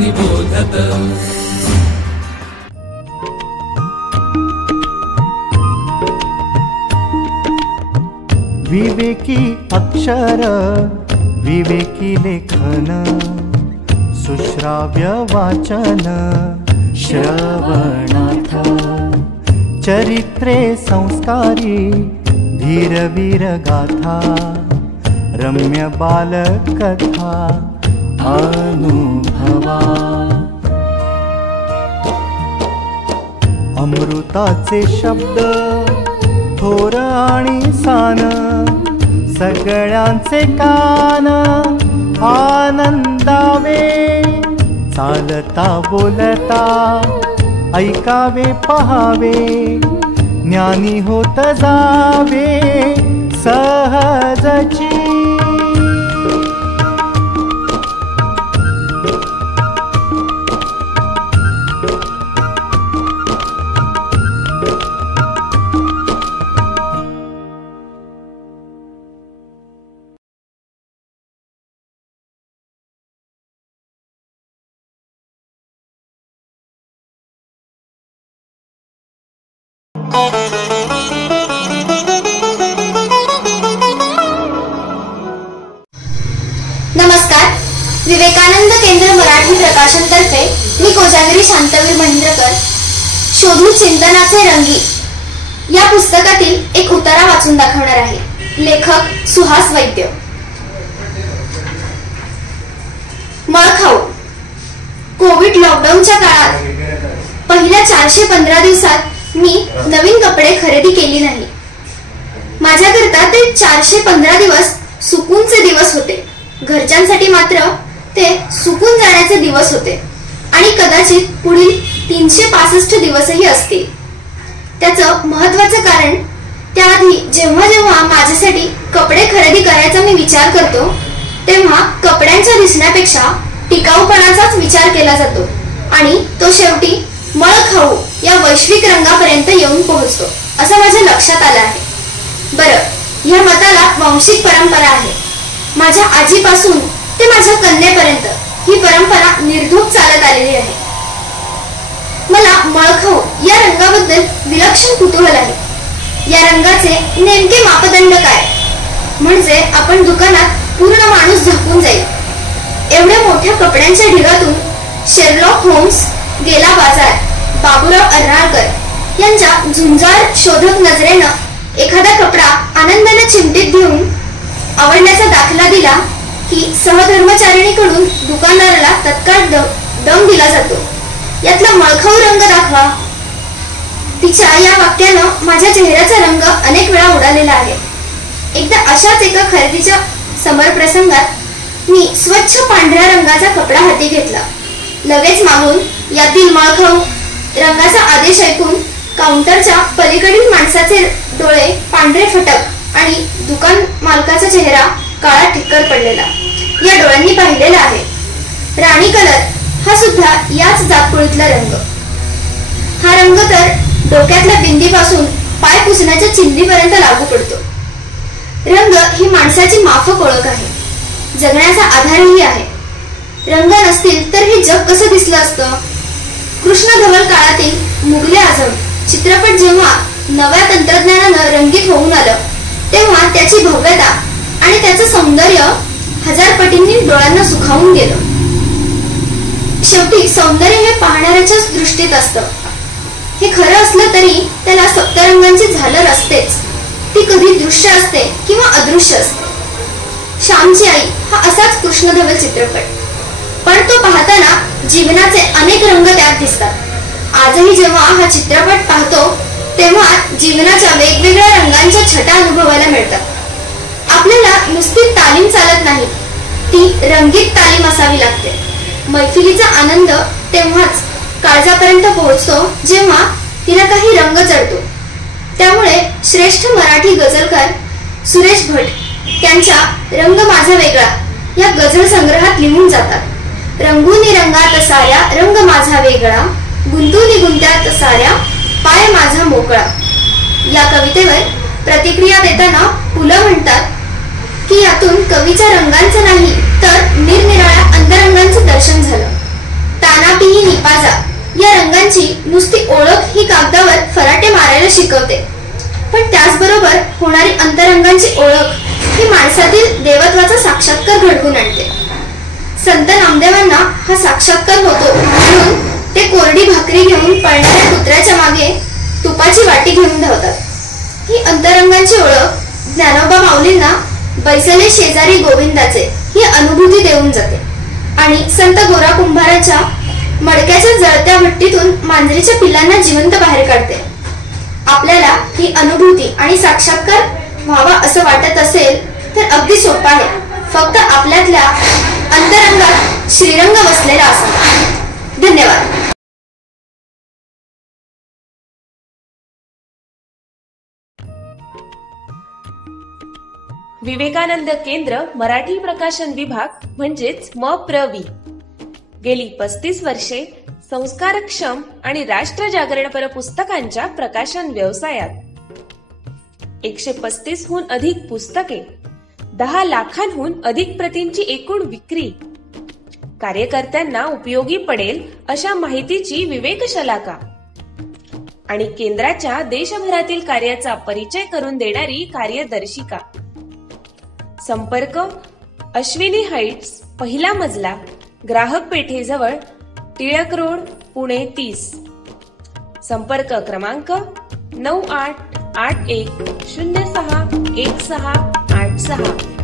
निबोधत। विवेकी अक्षर विवेकी लेखन सुश्राव्य वाचन श्रवणार्थ चरित्रे संस्कारी धीरवीर गाथा रम्य बालकथा अनुभवा अमृताचे शब्द थोर आणि सान सगळ्यांचे कान आनंदावे चालता बोलता ऐकावे पहावे ज्ञानी होत जावे सहजची। नमस्कार, विवेकानंद केंद्र मराठी प्रकाशन तर्फे मी कोजागिरी शांतवीर महेंद्रकर शोधू चिंतनाचे रंगी या पुस्तकातील एक उतारा वाचून दाखवणार आहे। लेखक सुहास वैद्य। मळखाऊ। कोविड लॉकडाऊनच्या काळात पहिल्या 415 दिवसात मी नवीन कपडे खरेदी केली नाही। माझ्याकरता ते 415 दिवस सुकूनचे दिवस होते। घरच्यांसाठी मात्र ते सुकून जाण्याचे दिवस होते आणि कदाचित पुढील 365 दिवसही असतील। त्याचं महत्त्वाचं कारण त्याआधी जेव्हा जेव्हा माझ्यासाठी कपडे खरेदी करायचा मी विचार करतो तेव्हा कपड्यांच्या दिसण्यापेक्षा टिकाऊपणाचाच विचार केला जातो आणि तो शेवटी मळखाऊ या वैश्विक रंगापर्यंत येऊन पोहोचतो असं माझ्या लक्षात आलं आहे। बरं, या मताला वांशिक परंपरा आहे। माझ्या आजीपासून ते माझ्या कन्येपर्यंत ही परंपरा निर्धूक चालत आलेली आहे। मला मळखाऊ या रंगाबद्दल विलक्षण कुतूहल आहे। या रंगाचे नेमके मापदंड काय? म्हणजे आपण दुकानात पूर्ण माणूस झाकून जाईल एवढ्या मोठ्या कपड्यांच्या ढिगातून शेरलॉक होम्स गेला बाजार बाबूराव अर्नाळकर यांच्या झुंजार शोधक नजरेनं एखादा कपडा आनंदाने चिमटीत घेऊन आवडण्याचा दाखला दिला की सहधर्मचारिणीकडून दुकानदाराला तत्काळ दम दिला जातो। यातला मळखाऊ रंग दाखवा। तिच्या या वाक्यानं माझ्या चेहऱ्याचा रंग अनेक वेळा उडालेला आहे। एकदा अशाच एका खरेदीच्या समरप्रसंगात मी स्वच्छ पांढऱ्या रंगाचा कपडा हाती घेतला। लगेच मागून यातील मळखाऊ रंगाचा आदेश ऐकून काउंटरच्या पलीकडील माणसाचे डोळे पांढरे फटक आणि दुकान मालकाचा चेहरा काळा ठिक्कर पडलेला या डोळ्यांनी पाहिलेला आहे। राणी कलर हा सुद्धा याच जातकुळीतला रंग। हा रंग तर डोक्यातल्या बिंदीपासून पाय पुसण्याच्या चिंधीपर्यंत लागू पडतो। रंग ही माणसाची माफक ओळख आहे, जगण्याचा आधारही आहे। रंग नसतील तर हे जग कसं दिसलं असतं? कृष्णधवल काळातील मुघले आझम चित्रपट जेव्हा नव्या तंत्रज्ञानानं रंगीत होऊन आलं तेव्हा त्याची भव्यता आणि त्याचं सौंदर्य हजार पटींनी डोळ्यांना सुखावून गेलं। शेवटी सौंदर्य हे पाहणाऱ्याच्याच दृष्टीत असतं। हे खरं असलं तरी त्याला सप्तरंगांची झालर असतेच, ती कधी दृश्य असते किंवा अदृश्य असते। श्यामची आई हा असाच कृष्णधवल चित्रपट, पण तो पाहताना जीवनाचे अनेक रंग त्यात दिसतात। आजही जेव्हा हा चित्रपट पाहतो तेव्हा जीवनाच्या वेगवेगळ्या रंगांच्या छटा अनुभवायला मिळतात। आपल्याला नुसती तालीम चालत नाही, ती रंगीत तालीम असावी लागते। मैफिलीचा आनंद तेव्हाच काळजापर्यंत पोहोचतो जेव्हा तिला काही रंग चढतो। त्यामुळे श्रेष्ठ मराठी गझलकार सुरेश भट त्यांच्या रंग माझा वेगळा या गझल संग्रहात लिहून जातात। रंगुनी रंगात साऱ्या रंग माझा वेगळा, गुंतुनी गुंत्यात साऱ्या पाय माझा मोकळा। या कवितेवर प्रतिक्रिया देताना पुलं म्हणतात की यातून कवीच्या रंगांचं नाही तर निरनिराळ्या अंतरंगांचं दर्शन झालं। माणसाची नुसती ओळख ही कागदावर फराटे मारायला शिकवते, पण त्याचबरोबर होणारी अंतरंगांची ओळख ही माणसातील देवत्वाचा साक्षात्कार घडवून आणते. संत नामदेवांना हा साक्षात्कार होतो, म्हणून ते कोरडी भाकरी घेऊन पळणाऱ्या कुत्र्याच्या मागे तुपाची वाटी घेऊन धावतात. ही अंतरंगांची ओळख ज्ञानोबा माऊलींना बैसले शेजारी गोविंदाचे ही अनुभूती देऊन जाते आणि संत गोरा कुंभाराच्या मडक्याच्या जळत्या भट्टीतून मांजरीच्या पिल्लांना जिवंत बाहेर काढते. आपल्याला ही अनुभूती आणि साक्षात्कार व्हावा असं वाटत असेल तर अगदी सोपं आहे. फक्त आपल्यातल्या अंतरंगात श्रीरंग बसलेला असावा. धन्यवाद. विवेकानंद केंद्र मराठी प्रकाशन विभाग म्हणजेच MPRV गेली 35 वर्षे संस्कारक्षम आणि राष्ट्रजागरणपर पुस्तकांच्या प्रकाशन व्यवसायात 135 हून अधिक पुस्तके, 10 लाखांहून अधिक प्रतींची एकूण विक्री, कार्यकर्त्यांना उपयोगी पडेल अशा माहितीची विवेकशलाका आणि केंद्राच्या देशभरातील कार्याचा परिचय करून देणारी कार्यदर्शिका. संपर्क अश्विनी हाइट्स, पहिला मजला, ग्राहक पेठेजवळ, टिळक रोड, पुणे 30. संपर्क क्रमांक 9881061686.